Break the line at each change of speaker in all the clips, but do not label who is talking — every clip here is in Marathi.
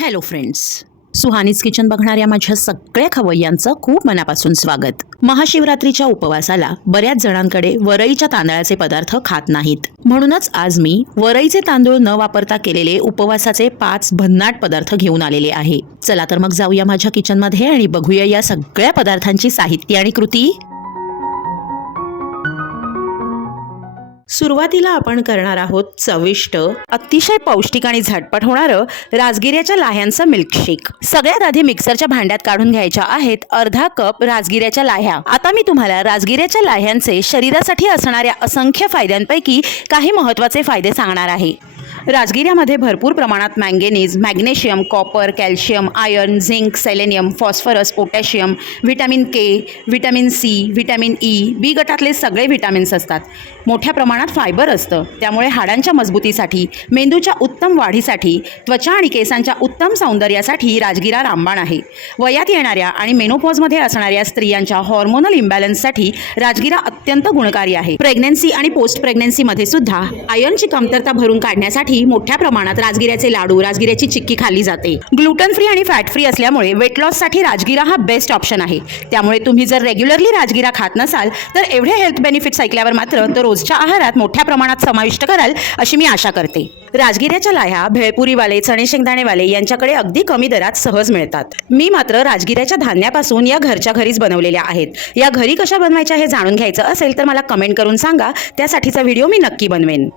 हॅलो फ्रेंड्स सुहानीज किचन बघणाऱ्या माझ्या सगळ्या खवय्यांचं खूप मनापासून स्वागत. महाशिवरात्रीच्या उपवासाला बऱ्याच जणांकडे वरईच्या तांदळाचे पदार्थ खात नाहीत. म्हणूनच आज मी वरईचे तांदूळ न वापरता केलेले उपवासाचे पाच भन्नाट पदार्थ घेऊन आलेले आहे. चला तर मग जाऊया माझ्या किचनमध्ये आणि बघूया या सगळ्या पदार्थांची साहित्य आणि कृती. सुरुवातीला आपण करणार आहोत चविष्ट अतिशय पौष्टिक आणि झटपट होणारं राजगिऱ्याच्या लाह्यांचं मिल्कशेक सगळ्यात आधी मिक्सरच्या भांड्यात काढून घ्यायच्या आहेत अर्धा कप राजगिऱ्याच्या लाह्या. आता मी तुम्हाला राजगिऱ्याच्या लाह्यांचे शरीरासाठी असणाऱ्या असंख्य फायद्यांपैकी काही महत्त्वाचे फायदे सांगणार आहे. राजगिऱ्यामध्ये भरपूर प्रमाणात manganese magnesium copper calcium iron zinc selenium phosphorus potassium vitamin K vitamin C vitamin E B गटातले सगळे व्हिटॅमिन्स असतात. मोठ्या प्रमाणात फायबर असतं. त्यामुळे हाडांच्या मजबूतीसाठी मेंदूच्या उत्तम वाढीसाठी त्वचा आणि केसांच्या उत्तम सौंदर्यासाठी राजगिरा रामबाण आहे. वयात येणाऱ्या आणि मेनोपॉजमध्ये असणाऱ्या स्त्रियांच्या हॉर्मोनल इम्बॅलन्ससाठी राजगिरा अत्यंत गुणकारी आहे. प्रेग्नन्सी आणि पोस्ट प्रेग्नन्सीमध्ये सुद्धा आयर्नची कमतरता भरून काढण्यासाठी मोठ्या प्रमाणात राजगिऱ्याचे लाडू राजगिऱ्याची चिक्की खाल्ली जाते. ग्लुटन फ्री आणि फॅट फ्री असल्यामुळे वेट लॉससाठी राजगिरा हा बेस्ट ऑप्शन आहे. त्यामुळे तुम्ही जर रेग्युलरली राजगिरा खात नसाल तर एवढे हेल्थ बेनिफिट्स ऐकल्यावर मात्र तो रोजच्या आहारात मोठ्या प्रमाणात समाविष्ट कराल अशी मी आशा करते. राजगिऱ्याच्या लाह्या भेळपुरीवाले चणे शेंगदाणेवाले यांच्याकडे अगदी कमी दरात सहज मिळतात. मी मात्र राजगिऱ्याच्या धान्यापासून या घरच्या घरीच बनवलेल्या आहेत. या घरी कशा बनवायच्या हे जाणून घ्यायचं असेल तर मला कमेंट करून सांगा. त्यासाठीचा व्हिडिओ मी नक्की बनवेन.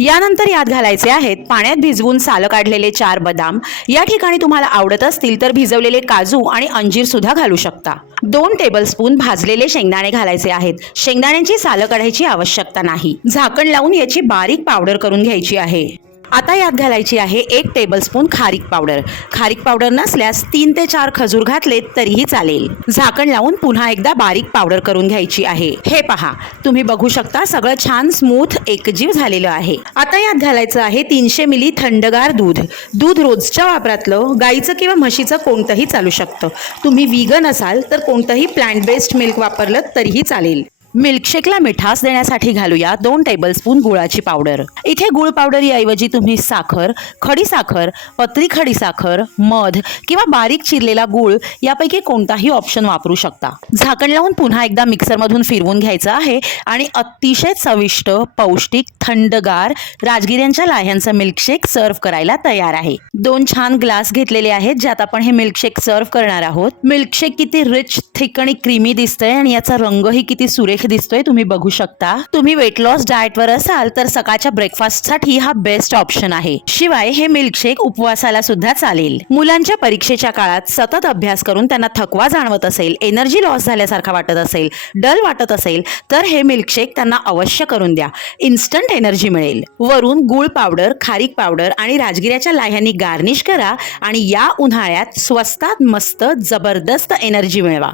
यानंतर यात घालायचे आहेत पाण्यात भिजवून सालं काढलेले चार बदाम. या ठिकाणी तुम्हाला आवडत असतील तर भिजवलेले काजू आणि अंजीर सुद्धा घालू शकता. दोन टेबलस्पून भाजलेले शेंगदाणे घालायचे आहेत. शेंगदाण्यांची सालं काढायची आवश्यकता नाही. झाकण लावून याची बारीक पावडर करून घ्यायची आहे. आता यात घालायची आहे एक टेबलस्पून खारीक पावडर खारीक पावडर नसल्यास तीन ते चार खजूर घातले तरीही चालेल. झाकण लावून पुन्हा एकदा बारीक पावडर करून घ्यायची आहे. हे पहा तुम्ही बघू शकता सगळं छान स्मूथ एकजीव झालेलं आहे. आता यात घालायचं आहे तीनशे मिली थंडगार दूध. दूध रोजच्या वापरातलं गाईचं किंवा म्हशीचं कोणतंही चालू शकतं. तुम्ही विगन असाल तर कोणतंही प्लांट बेस्ड मिल्क वापरलं तरीही चालेल. मिल्कशेकला मिठास देण्यासाठी घालूया दोन टेबलस्पून गुळाची पावडर इथे गुळ पावडरीऐवजी तुम्ही साखर खडी साखर पत्री खडी साखर मध किंवा बारीक चिरलेला गुळ यापैकी कोणताही ऑप्शन वापरू शकता. झाकण लावून पुन्हा एकदा मिक्सरमधून फिरवून घ्यायचं आहे आणि अतिशय चविष्ट पौष्टिक थंडगार राजगिऱ्यांच्या लाह्यांचा मिल्कशेक सर्व्ह करायला तयार आहे. दोन छान ग्लास घेतलेले आहेत ज्यात आपण हे मिल्कशेक सर्व्ह करणार आहोत. मिल्कशेक किती रिच थिक आणि क्रीमी दिसतंय आणि याचा रंगही किती सुरेख दिसतोय तुम्ही बघू शकता. तुम्ही वेट लॉस डाएटवर असाल तर सकाळच्या ब्रेकफास्टसाठी हा बेस्ट ऑप्शन आहे. शिवाय हे मिल्कशेक उपवासाला सुद्धा चालेल. मुलांच्या परीक्षेच्या काळात सतत अभ्यास करून त्यांना थकवा जाणवत असेल एनर्जी लॉस झाल्यासारखा वाटत असेल डल वाटत असेल तर हे मिल्कशेक त्यांना अवश्य करून द्या. इन्स्टंट एनर्जी मिळेल. वरून गुळ पावडर खारीक पावडर आणि राजगिऱ्याच्या लाह्यांनी गार्निश करा आणि या उन्हाळ्यात स्वस्तात मस्त जबरदस्त एनर्जी मिळवा.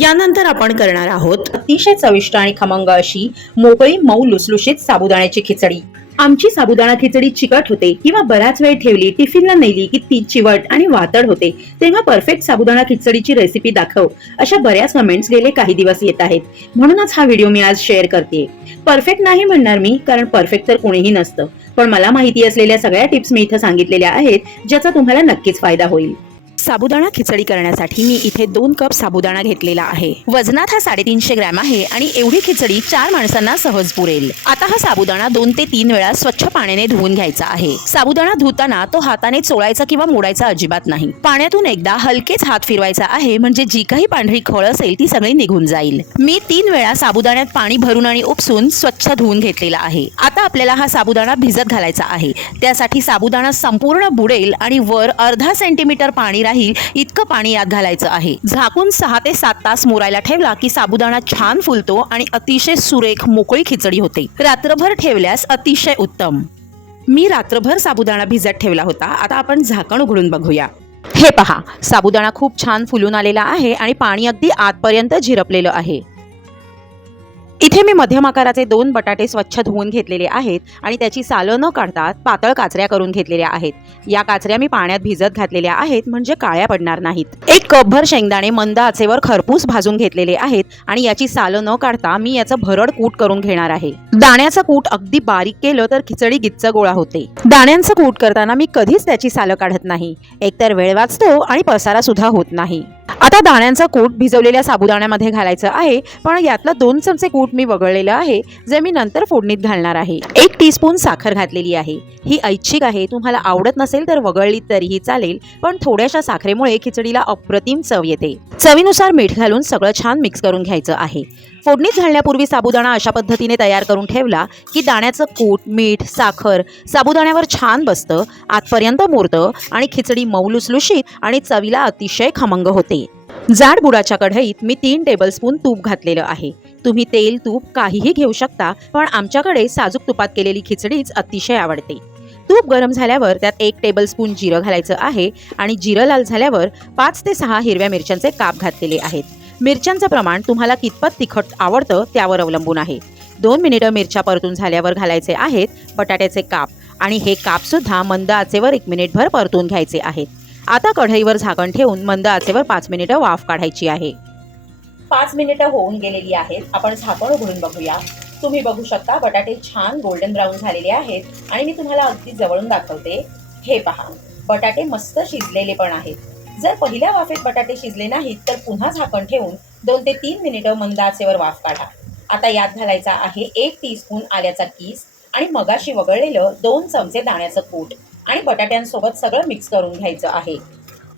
यानंतर आपण करणार आहोत. अतिशय चविष्ट आणि खमंग अशी मोकळी मऊ लुसलुशीत साबुदाण्याची खिचडी. आमची साबुदाणा खिचडी चिकट होते किंवा बराच वेळ ठेवली टिफिनला नेली की ती चिवट आणि वातड होते. तेव्हा परफेक्ट साबुदाणा खिचडीची रेसिपी दाखव. अशा बऱ्याच कमेंट्स गेले काही दिवस येत आहेत. म्हणूनच हा व्हिडिओ मी आज शेअर करते. परफेक्ट नाही म्हणणार मी कारण परफेक्ट तर कोणीही नसतं. पण मला माहिती असलेल्या सगळ्या टिप्स मी इथं सांगितलेल्या आहेत ज्याचा तुम्हाला नक्कीच फायदा होईल. साबुदाणा खिचडी करण्यासाठी मी इथे दोन कप साबुदाणा घेतलेला आहे. वजनात हा साडेतीनशे ग्रॅम आहे आणि एवढी खिचडी चार माणसांना सहज पुरेल. आता हा साबुदाणा दोन ते तीन वेळा स्वच्छ पाण्याने धुवून घ्यायचा आहे. साबुदाणा धुताना तो हाताने चोळायचा किंवा मोडायचा अजिबात नाही. पाण्यातून एकदा हलकेच हात फिरवायचा आहे म्हणजे जी काही पांढरी खळ असेल ती सगळी निघून जाईल. मी तीन वेळा साबुदाण्यात पाणी भरून आणि उपसून स्वच्छ धुवून घेतलेला आहे. आता आपल्याला हा साबुदाणा भिजत घालायचा आहे. त्यासाठी साबुदाणा संपूर्ण बुडेल आणि वर अर्धा सेंटीमीटर पाणी राहील. इतकं पाणी यात घालायचं आहे. झाकून सहा ते सात तास मोरायला ठेवला की साबुदाणा छान फुलतो आणि अतिशय सुरेख मोकळी खिचडी होते. रात्रभर ठेवल्यास अतिशय उत्तम. मी रात्रभर साबुदाणा भिजत ठेवला होता. आता आपण झाकण उघडून बघूया. हे पहा साबुदाणा खूप छान फुलून आलेला आहे आणि पाणी अगदी आतपर्यंत झिरपलेलं आहे. इथे मी मध्यम आकाराचे दोन बटाटे स्वच्छ धुवून घेतलेले आहेत आणि त्याची सालं न काढता पातळ काचऱ्या करून घेतलेल्या आहेत. या काचऱ्या मी पाण्यात भिजत घातलेल्या आहेत म्हणजे काळ्या पडणार नाहीत. एक कपभर शेंगदाणे मंद आचेवर खरपूस भाजून घेतलेले आहेत आणि याची सालं न काढता मी याचं भरड कूट करून घेणार आहे. दाण्याचं कूट अगदी बारीक केलं तर खिचडी गिच्च गोळा होते. दाण्यांचं कूट करताना मी कधीच त्याची सालं काढत नाही. एकतर वेळ वाचतो आणि पसारा सुद्धा होत नाही. आता दाण्यांचं कूट भिजवलेल्या साबुदाण्यामध्ये घालायचं आहे पण यातलं दोन चमचे कूट मी वगळलेलं आहे जे मी नंतर फोडणीत घालणार आहे. एक टीस्पून साखर घातलेली आहे. ही ऐच्छिक आहे तुम्हाला आवडत नसेल तर वगळली तरीही चालेल पण थोड्याशा साखरेमुळे खिचडीला अप्रतिम चव येते. चवीनुसार मीठ घालून सगळं छान मिक्स करून घ्यायचं आहे. फोडणीत घालण्यापूर्वी साबुदाणा अशा पद्धतीने तयार करून ठेवला की दाण्याचं कूट मीठ साखर साबुदाण्यावर छान बसतं आतपर्यंत मुरतं आणि खिचडी मऊ लुसलुशीत आणि चवीला अतिशय खमंग होते. जाड बुडाच्या कढईत मी तीन टेबलस्पून तूप घातलेलं आहे. तुम्ही तेल तूप काहीही घेऊ शकता पण आमच्याकडे साजूक तुपात केलेली खिचडीच अतिशय आवडते. तूप गरम झाल्यावर त्यात एक टेबलस्पून जिरं घालायचं आहे आणि जिरं लाल झाल्यावर पाच ते सहा हिरव्या मिरच्यांचे काप घातलेले आहेत. मिरच्यांचं प्रमाण तुम्हाला कितपत तिखट आवडतं त्यावर अवलंबून आहे. दोन मिनिटं मिरच्या परतून झाल्यावर घालायचे आहेत बटाट्याचे काप. आणि हे कापसुद्धा मंद आचेवर एक मिनिटभर परतून घ्यायचे आहेत. आता कढईवर झाकण ठेवून मंद आचेवर पाच मिनिटं वाफ काढायची आहे. पाच मिनिटं होऊन गेलेली आहेत. आपण झाकण उघडून बघूया. तुम्ही बघू शकता बटाटे छान गोल्डन ब्राऊन झालेले आहेत आणि मी तुम्हाला अगदी जवळून दाखवते. हे पहा बटाटे मस्त शिजलेले पण आहेत. जर पहिल्या वाफेत बटाटे शिजले नाहीत तर पुन्हा झाकण ठेवून दोन ते तीन मिनिटं मंद आचेवर वाफ काढा. आता यात घालायचा आहे एक टीस्पून आल्याचा कीस आणि मगाशी वगळलेलं दोन चमचे दाण्याचं कूट. आणि बटाट्यांसोबत सगळं मिक्स करून घ्यायचं आहे.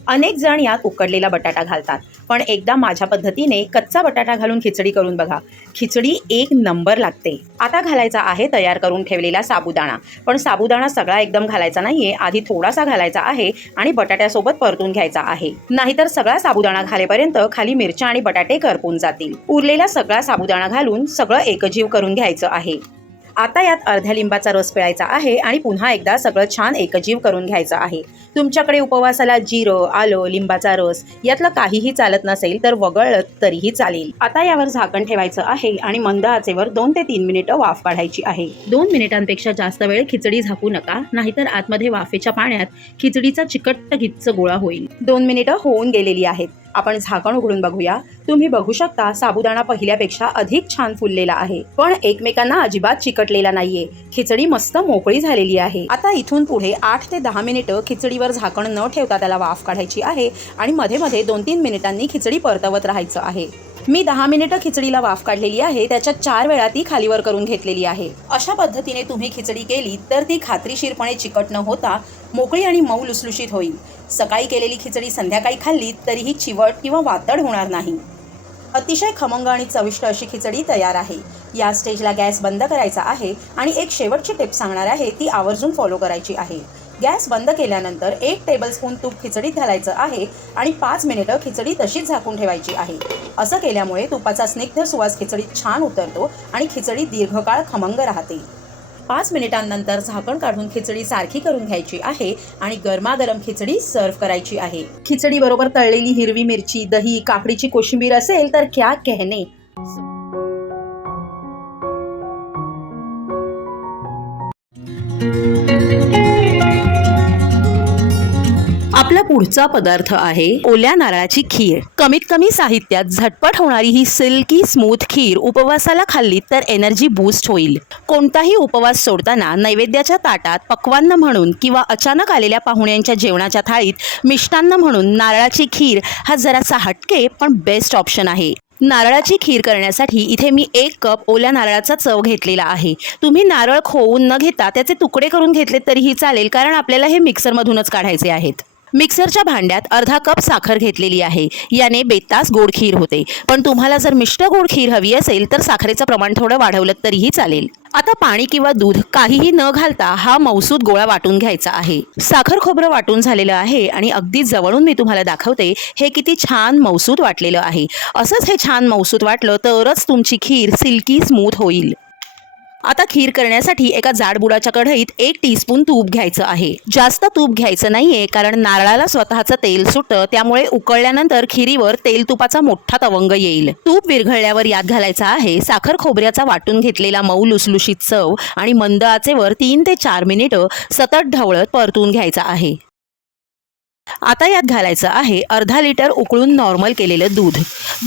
अनेक जण यात उकडलेला बटाटा घालतात. पण एकदा माझ्या पद्धतीने कच्चा बटाटा घालून खिचडी करून बघा. खिचडी एक नंबर लागते. आता घालायचा आहे तयार करून ठेवलेला साबुदाणा. पण साबुदाणा सगळा एकदम घालायचा नाहीये. आधी थोडासा घालायचा आहे आणि बटाट्यासोबत परतून घ्यायचा आहे. नाहीतर सगळा साबुदाणा घालेपर्यंत खाली मिरच्या आणि बटाटे करपून जातील. उरलेला सगळा साबुदाणा घालून सगळं एकजीव करून घ्यायचं आहे. आता यात अर्ध्या लिंबाचा रस पिळायचा आहे आणि पुन्हा एकदा सगळं छान एकजीव करून घ्यायचं आहे. तुमच्याकडे उपवासाला जिरं आलं लिंबाचा रस यातलं काहीही चालत नसेल तर वगळत तरीही चालेल. आता यावर झाकण ठेवायचं आहे आणि मंद आचेवर दोन ते तीन मिनिटं वाफ काढायची आहे. दोन मिनिटांपेक्षा जास्त वेळ खिचडी झाकू नका नाहीतर आतमध्ये वाफेच्या पाण्यात खिचडीचा चिकट गिच्च गोळा होईल. दोन मिनिटं होऊन गेलेली आहेत. आपण झाकण उघडून बघूया. तुम्ही बघू शकता साबुदाणा पहिल्यापेक्षा अधिक छान फुललेला आहे. पण एकमेकांना अजिबात चिकटलेला नाहीये. खिचडी मस्त मोकळी झालेली आहे. आता इथून पुढे आठ ते दहा मिनिटं खिचडीवर झाकण न ठेवता त्याला वाफ काढायची आहे आणि मध्ये मध्ये दोन तीन मिनिटांनी खिचडी परतवत राहायचं आहे. मी दहा मिनिटं खिचडीला वाफ काढलेली आहे. त्याच्यात चार वेळा ती खालीवर करून घेतलेली आहे. अशा पद्धतीने तुम्ही खिचडी केली तर ती खात्रीशीरपणे चिकट न होता मोकळी आणि मऊ लुसलुशीत होईल. सकाळी केलेली खिचडी संध्याकाळी खाल्ली तरीही चिवट किंवा वातड होणार नाही. अतिशय खमंग आणि चविष्ट अशी खिचडी तयार आहे. या स्टेजला गॅस बंद करायचा आहे आणि एक शेवटची टिप सांगणार आहे ती आवर्जून फॉलो करायची आहे. गॅस बंद केल्यानंतर एक टेबलस्पून तूप खिचडीत घालायचं आहे आणि पाच मिनिटं खिचडी तशीच झाकून ठेवायची आहे. असं केल्यामुळे तुपाचा स्निग्ध सुवास खिचडीत छान उतरतो आणि खिचडी दीर्घकाळ खमंग राहते. पाच मिनिटांनंतर झाकण काढून खिचडी सारखी करून घ्यायची आहे आणि गरमागरम खिचडी सर्व्ह करायची आहे. खिचडी बरोबर तळलेली हिरवी मिरची दही काकडीची कोशिंबीर असेल तर क्या कहने आपला पुढचा पदार्थ आहे ओल्या नारळाची खीर. कमीत कमी साहित्यात झटपट होणारी ही सिल्की स्मूथ खीर उपवासाला खाल्ली तर एनर्जी बूस्ट होईल. कोणताही उपवास सोडताना नैवेद्याच्या ताटात पक्वान्न म्हणून किंवा अचानक आलेल्या पाहुण्यांच्या जेवणाच्या थाळीत मिष्टान्न म्हणून नारळाची खीर हा जरासा हटके पण बेस्ट ऑप्शन आहे. नारळाची खीर करण्यासाठी इथे मी एक कप ओल्या नारळाचा चव घेतलेला आहे. तुम्ही नारळ खोवून न घेता त्याचे तुकडे करून घेतले तरीही चालेल कारण आपल्याला हे मिक्सरमधूनच काढायचे आहेत. मिक्सरच्या भांड्यात अर्धा कप साखर घेतलेली आहे. याने बेतास गोड खीर होते. पण तुम्हाला जर मिष्ट गोड खीर हवी असेल तर साखरेचं प्रमाण थोडं वाढवलं तरीही चालेल. आता पाणी किंवा दूध काहीही न घालता हा मौसूद गोळा वाटून घ्यायचा आहे. साखर खोबरं वाटून झालेलं आहे आणि अगदी जवळून मी तुम्हाला दाखवते हे किती छान मौसूद वाटलेलं आहे. असंच हे छान मौसूद वाटलं तरच तुमची खीर सिल्की स्मूथ होईल. आता खीर करण्यासाठी एका जाडबुडाच्या कढईत एक टीस्पून तूप घ्यायचं आहे. जास्त तूप घ्यायचं नाहीये कारण नारळाला स्वतःचं तेल सुटतं त्यामुळे उकळल्यानंतर खिरीवर तेल तुपाचा मोठा तवंग येईल. तूप विरघळल्यावर यात घालायचा आहे साखर खोबऱ्याचा वाटून घेतलेला मऊ लुसलुशीत चव आणि मंद आचेवर तीन ते चार मिनिटं सतत ढवळत परतून घ्यायचा आहे. आता यात घालायचं आहे अर्धा लिटर उकळून नॉर्मल केलेलं दूध.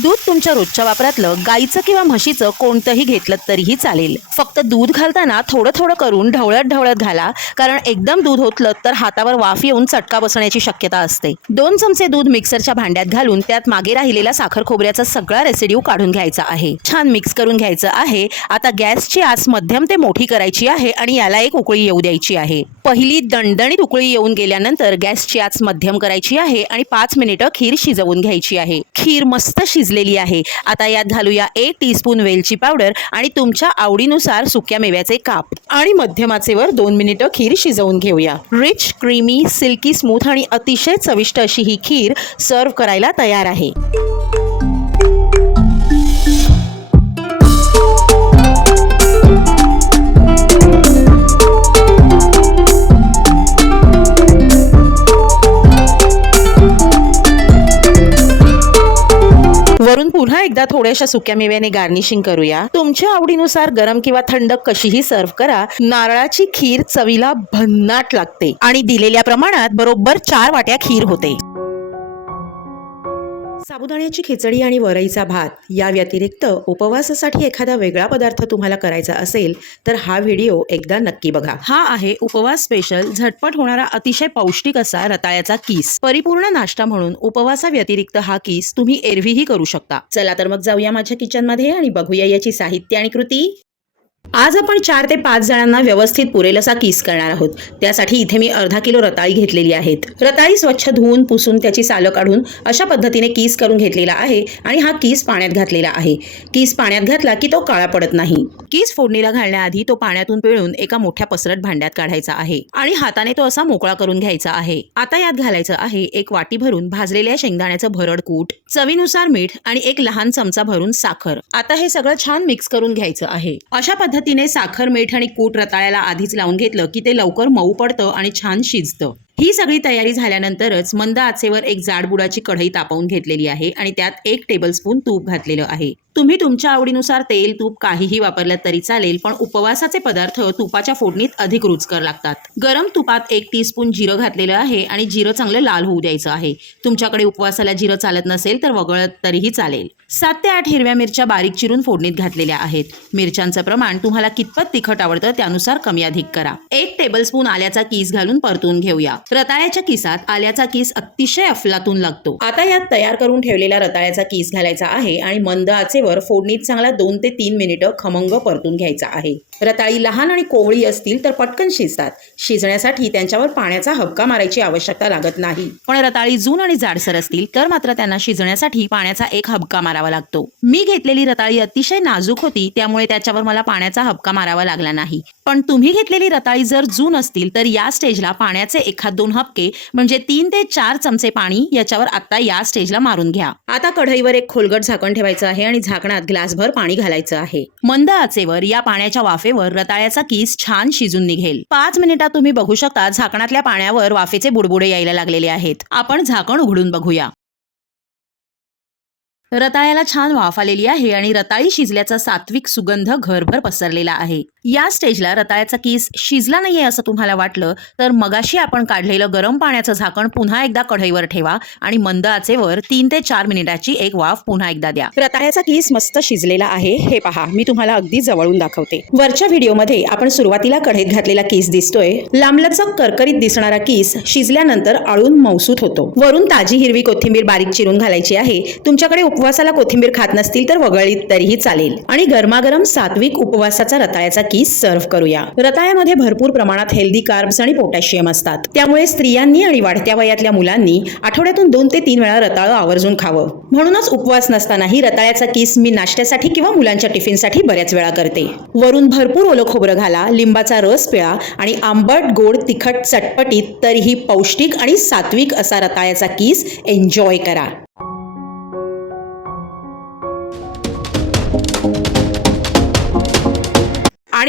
दूध तुमच्या रोजच्या वापरातलं गाईचं किंवा म्हशीचं कोणतंही घेतलं तरीही चालेल. फक्त दूध घालताना थोडं थोडं करून ढवळत ढवळत घाला कारण एकदम दूध होतलं तर हातावर वाफ येऊन चटका बसण्याची शक्यता असते. दोन चमचे दूध मिक्सरच्या भांड्यात घालून त्यात मागे राहिलेला साखर खोबऱ्याचा सगळा रेसिड्यू काढून घ्यायचा आहे. छान मिक्स करून घ्यायचं आहे. आता गॅसची आस मध्यम ते मोठी करायची आहे आणि याला एक उकळी येऊ द्यायची आहे. पहिली दणदणीत उकळी येऊन गेल्यानंतर गॅसची आच मध्यम करायची आहे आणि पाच मिनिटं खीर शिजवून घ्यायची आहे. खीर मस्त शिजलेली आहे. आता यात घालूया एक टीस्पून वेलची पावडर आणि तुमच्या आवडीनुसार सुक्या मेव्याचे काप. आणि मध्यमाचेवर दोन मिनिटं खीर शिजवून घेऊया. रिच क्रीमी सिल्की स्मूथ आणि अतिशय चविष्ट अशी ही खीर सर्व करायला तयार आहे. पुन्हा एकदा थोड्याशा सुक्या मेव्याने गार्निशिंग करूया. तुमच्या आवडीनुसार गरम किंवा थंड कशीही सर्व्ह करा. नारळाची खीर चवीला भन्नाट लागते. आणि दिलेल्या प्रमाणात बरोबर चार वाट्या खीर होते. साबुदाण्याची खिचडी आणि वरईचा भात या व्यतिरिक्त उपवासासाठी एखादा वेगळा पदार्थ तुम्हाला करायचा असेल तर हा व्हिडिओ एकदा नक्की बघा. हा आहे उपवास स्पेशल झटपट होणारा अतिशय पौष्टिक असा रताळ्याचा किस. परिपूर्ण नाश्ता म्हणून उपवासा व्यतिरिक्त हा किस तुम्ही एरवीही करू शकता. चला तर मग जाऊया माझ्या किचनमध्ये आणि बघूया याची साहित्य आणि कृती. आज आपण चार ते पाच जणांना व्यवस्थित पुरेल असा किस करणार आहोत. त्यासाठी इथे मी अर्धा किलो रताळी घेतलेली आहेत. रताळी स्वच्छ धुवून पुसून त्याची सालं काढून अशा पद्धतीने किस करून घेतलेला आहे आणि हा किस पाण्यात घातलेला आहे. किस पाण्यात घातला की तो काळा पडत नाही. किस फोडणीला घालण्याआधी तो पाण्यातून पिळून एका मोठ्या पसरट भांड्यात काढायचा आहे आणि हाताने तो असा मोकळा करून घ्यायचा आहे. आता यात घालायचं आहे एक वाटी भरून भाजलेल्या शेंगदाण्याचं भरड कूट चवीनुसार मीठ आणि एक लहान चमचा भरून साखर. आता हे सगळं छान मिक्स करून घ्यायचं आहे. अशा पद्धतीने साखर मीठ आणि कूट रताळ्याला आधीच लावून घेतलं की ते लवकर मऊ पडतं आणि छान शिजतं. ही सगळी तयारी झाल्यानंतरच मंद आचेवर एक जाड बुडाची कढई तापवून घेतलेली आहे आणि त्यात एक टेबलस्पून तूप घातलेलं आहे. तुम्ही तुमच्या आवडीनुसार तेल तूप काहीही वापरलं तरी चालेल पण उपवासाचे पदार्थ तुपाच्या फोडणीत अधिक रुचकर लागतात. गरम तुपात एक टीस्पून जिरं घातलेलं आहे आणि जिरं चांगलं लाल होऊ द्यायचं आहे. तुमच्याकडे उपवासाला जिरं चालत नसेल तर वगळत तरीही चालेल. सात ते आठ हिरव्या मिरच्या बारीक चिरून फोडणीत घातलेल्या आहेत. मिरच्यांचं प्रमाण तुम्हाला कितपत तिखट आवडतं त्यानुसार कमी अधिक करा. एक टेबलस्पून आल्याचा किस घालून परतून घेऊया. रताळ्याच्या किसात आल्याचा किस अतिशय अफलातून लागतो. आता यात तयार करून ठेवलेला रताळ्याचा किस घालायचा आहे आणि मंद आचेवर फोडणीत चांगला दोन ते तीन मिनिटं खमंग परतून घ्यायचा आहे. रताळी लहान आणि कोवळी असतील तर पटकन शिजतात. शिजण्यासाठी त्यांच्यावर पाण्याचा हबका मारायची आवश्यकता लागत नाही. पण रताळी जून आणि जाडसर असतील तर मात्र त्यांना शिजण्यासाठी पाण्याचा एक हबका मारावा लागतो. मी घेतलेली रताळी अतिशय नाजूक होती त्यामुळे त्याच्यावर मला पाण्याचा हबका मारावा लागला नाही. पण तुम्ही घेतलेली रताळी जर जून असतील तर या स्टेजला पाण्याचे एखाद दोन हबके म्हणजे तीन ते चार चमचे पाणी याच्यावर आता या स्टेजला मारून घ्या. आता कढईवर एक खोलगट झाकण ठेवायचं आहे आणि झाकणात ग्लासभर पाणी घालायचं आहे. मंद आचेवर या पाण्याच्या वाफेवर रताळ्याचा किस छान शिजून निघेल. पाच मिनिटात तुम्ही बघू शकता झाकणातल्या पाण्यावर वाफेचे बुडबुडे यायला लागलेले आहेत. आपण झाकण उघडून बघूया. रताळ्याला छान वाफ आलेली आहे आणि रताळी शिजल्याचा सात्विक सुगंध घरभर पसरलेला आहे. या स्टेजला रताळ्याचा किस शिजला नाहीये असं तुम्हाला वाटलं तर मगाशी आपण काढलेलं गरम पाण्याचं झाकण पुन्हा एकदा कढईवर ठेवा आणि मंद आचेवर तीन ते चार मिनिटाची एक वाफ पुन्हा एकदा द्या. रताळ्याचा किस मस्त शिजलेला आहे हे पहा मी तुम्हाला अगदी जवळून दाखवते. वरच्या व्हिडिओमध्ये आपण सुरुवातीला कढईत घातलेला किस दिसतोय लांबलचक करकरीत दिसणारा किस शिजल्यानंतर आळून मौसूत होतो. वरून ताजी हिरवी कोथिंबीर बारीक चिरून घालायची आहे तुमच्याकडे उपवासाला कोथिंबीर खात नसतील तर वगळीत तरीही चालेल. आणि गरमागरम सात्विक उपवासाचा रताळ्याचा की सर्व्ह करूया. रताळ्यामध्ये भरपूर प्रमाणात हेल्दी कार्ब्स आणि पोटॅशियम असतात. त्यामुळे स्त्रियांनी आणि वाढत्या वयातल्या मुलांनी आठवड्यातून दोन ते तीन वेळा रताळं आवर्जून खावं. म्हणूनच उपवास नसतानाही रताळ्याचा किस मी नाश्त्यासाठी किंवा मुलांच्या टिफिनसाठी बऱ्याच वेळा करते. वरून भरपूर ओलं खोबरं घाला लिंबाचा रस पिळा आणि आंबट गोड तिखट चटपटीत तरीही पौष्टिक आणि सात्विक असा रताळ्याचा किस एन्जॉय करा.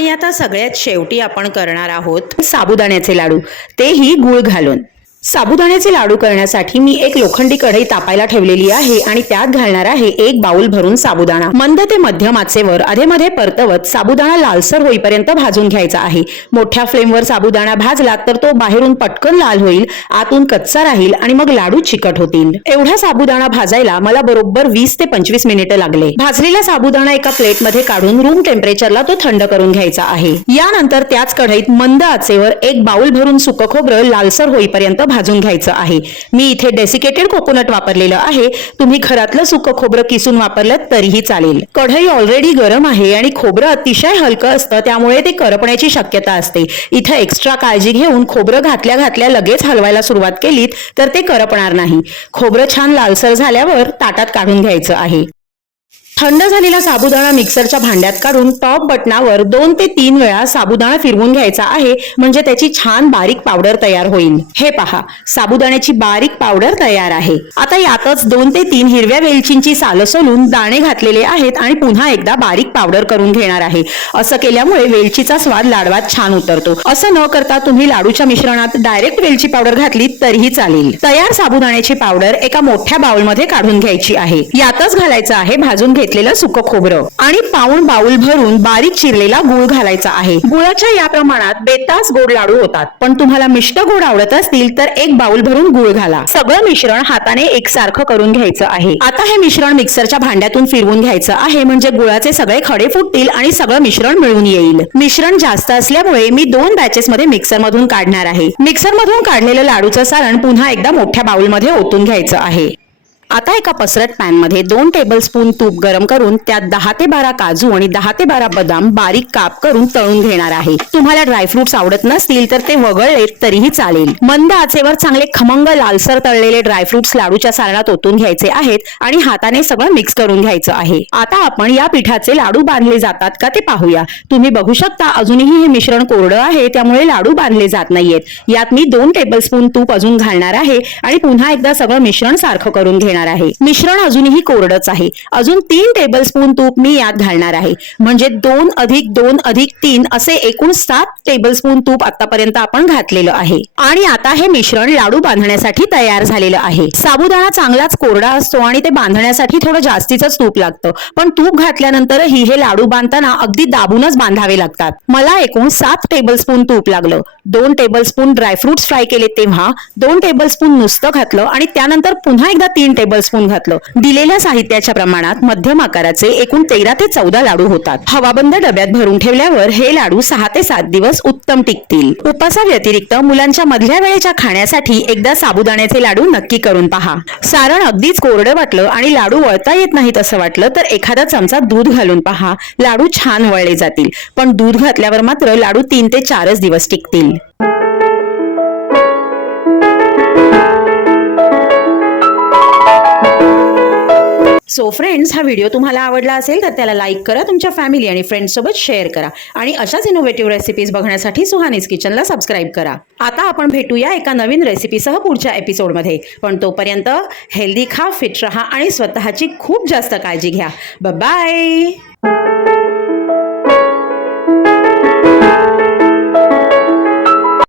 आणि आता सगळ्यात शेवटी आपण करणार आहोत साबुदाण्याचे लाडू. तेही गुळ घालून. साबुदाण्याचे लाडू करण्यासाठी मी एक लोखंडी कढई तापायला ठेवलेली आहे आणि त्यात घालणार आहे एक बाउल भरून साबुदाणा. मंद ते मध्यम आचेवर अधेमध्ये परतवत साबुदाणा लालसर होईपर्यंत भाजून घ्यायचा आहे. मोठ्या फ्लेमवर साबुदाणा भाजला तर तो बाहेरून पटकन लाल होईल आतून कच्चा राहील आणि मग लाडू चिकट होतील. एवढा साबुदाणा भाजायला मला बरोबर वीस ते पंचवीस मिनिटं लागले. भाजलेला साबुदाणा एका प्लेटमध्ये काढून रूम टेम्परेचरला तो थंड करून घ्यायचा आहे. यानंतर त्याच कढईत मंद आचेवर एक बाउल भरून सुक खोबरं लालसर होईपर्यंत भाजून घ्यायचं आहे. मी इथे डेसिकेटेड कोकोनट वापरलेलं आहे. तुम्ही घरातलं सुकं खोबरं किसून वापरलं तरीही चालेल. कढई ऑलरेडी गरम आहे आणि खोबरं अतिशय हलकं असतं त्यामुळे ते करपण्याची शक्यता असते. इथं एक्स्ट्रा काळजी घेऊन खोबरं घातल्या घातल्या लगेच हलवायला सुरुवात केलीत तर ते करपणार नाही. खोबरं छान लालसर झाल्यावर ताटात काढून घ्यायचं आहे. थंड झालेला साबुदाणा मिक्सरच्या भांड्यात काढून टॉप बटनावर दोन ते तीन वेळा साबुदाणा फिरवून घ्यायचा आहे म्हणजे त्याची छान बारीक पावडर तयार होईल. हे पहा साबुदाण्याची बारीक पावडर तयार आहे. आता यातच दोन ते तीन हिरव्या वेलचींची सालं सोलून दाणे घातलेले आहेत आणि पुन्हा एकदा बारीक पावडर करून घेणार आहे. असं केल्यामुळे वेलचीचा स्वाद लाडवात छान उतरतो. असं न करता तुम्ही लाडूच्या मिश्रणात डायरेक्ट वेलची पावडर घातली तरीही चालेल. तयार साबुदाण्याची पावडर एका मोठ्या बाउलमध्ये काढून घ्यायची आहे. यातच घालायचं आहे भाजून घेत घेतलेलं सुकं खोबरं आणि पाऊण बाउल भरून बारीक चिरलेला गुळ घालायचा आहे. गुळाच्या या प्रमाणात बेतास गोड लाडू होतात. पण तुम्हाला मिष्ट गोड आवडत असतील तर एक बाउल भरून गुळ घाला. सगळं मिश्रण हाताने एकसारखं करून घ्यायचं आहे. आता हे मिश्रण मिक्सरच्या भांड्यातून फिरवून घ्यायचं आहे. म्हणजे गुळाचे सगळे खडे फुटतील आणि सगळं मिश्रण मिळून येईल. मिश्रण जास्त असल्यामुळे मी दोन बॅचेस मध्ये मिक्सर मधून काढणार आहे. मिक्सर मधून काढलेलं लाडूचं सारण पुन्हा एकदा मोठ्या बाउलमध्ये ओतून घ्यायचं आहे. आता एका पसरट पॅनमध्ये दोन टेबलस्पून तूप गरम करून त्यात दहा ते बारा काजू आणि दहा ते बारा बदाम बारीक काप करून तळून घेणार आहे. तुम्हाला ड्रायफ्रुट्स आवडत नसतील तर ते वगळले तरीही चालेल. मंद आचेवर चांगले खमंग लालसर तळलेले ड्रायफ्रुट्स लाडूच्या सारणात ओतून घ्यायचे आहेत आणि हाताने सगळं मिक्स करून घ्यायचं आहे. आता आपण या पिठाचे लाडू बांधले जातात का ते पाहूया. तुम्ही बघू शकता अजूनही हे मिश्रण कोरडं आहे त्यामुळे लाडू बांधले जात नाहीयेत. यात मी दोन टेबलस्पून तूप अजून घालणार आहे आणि पुन्हा एकदा सगळं मिश्रण सारखं करून घेणार आहे. मिश्रण अजूनही कोरडच आहे. अजून तीन टेबल स्पून तूप मी यात घालणार आहे. म्हणजे दोन अधिक दोन अधिक तीन असे एकूण सात टेबलस्पून तूप आतापर्यंत आपण घातलेलं आहे. आणि आता हे मिश्रण लाडू बांधण्यासाठी तयार झालेलं आहे. साबुदाणा चांगलाच कोरडा असतो आणि ते बांधण्यासाठी थोडं जास्तीच तूप लागतं. पण तूप घातल्यानंतरही हे लाडू बांधताना अगदी दाबूनच बांधावे लागतात. मला एकूण सात टेबलस्पून तूप लागलं. दोन टेबलस्पून ड्रायफ्रुट्स फ्राय केले तेव्हा दोन टेबलस्पून नुसतं घातलं आणि त्यानंतर पुन्हा एकदा तीन टेबल टेबलस्पून घातलं. दिलेल्या साहित्याच्या प्रमाणात मध्यम आकाराचे एकूण तेरा ते चौदा लाडू होतात. हवाबंद डब्यात भरून ठेवल्यावर हे लाडू सहा ते सात दिवस उत्तम टिकतील. उपासा व्यतिरिक्त मुलांच्या मधल्या वेळेच्या खाण्यासाठी एकदा साबुदाण्याचे लाडू नक्की करून पहा. सारण अगदीच कोरडं वाटलं आणि लाडू वळता येत नाहीत असं वाटलं तर एखादा चमचा दूध घालून पहा. लाडू छान वळले जातील. पण दूध घातल्यावर मात्र लाडू तीन ते चारच दिवस टिकतील. सो फ्रेंड्स हा व्हिडिओ तुम्हाला आवडला असेल तर त्याला लाईक करा तुमच्या फॅमिली आणि फ्रेंड्ससोबत शेअर करा. आणि अशाच इनोव्हेटिव्ह रेसिपीज बघण्यासाठी सुहानीस किचनला सबस्क्राईब करा. आता आपण भेटूया एका नवीन रेसिपीसह पुढच्या एपिसोडमध्ये पण तोपर्यंत हेल्दी खा फिट रहा आणि स्वतःची खूप जास्त काळजी घ्या. बाय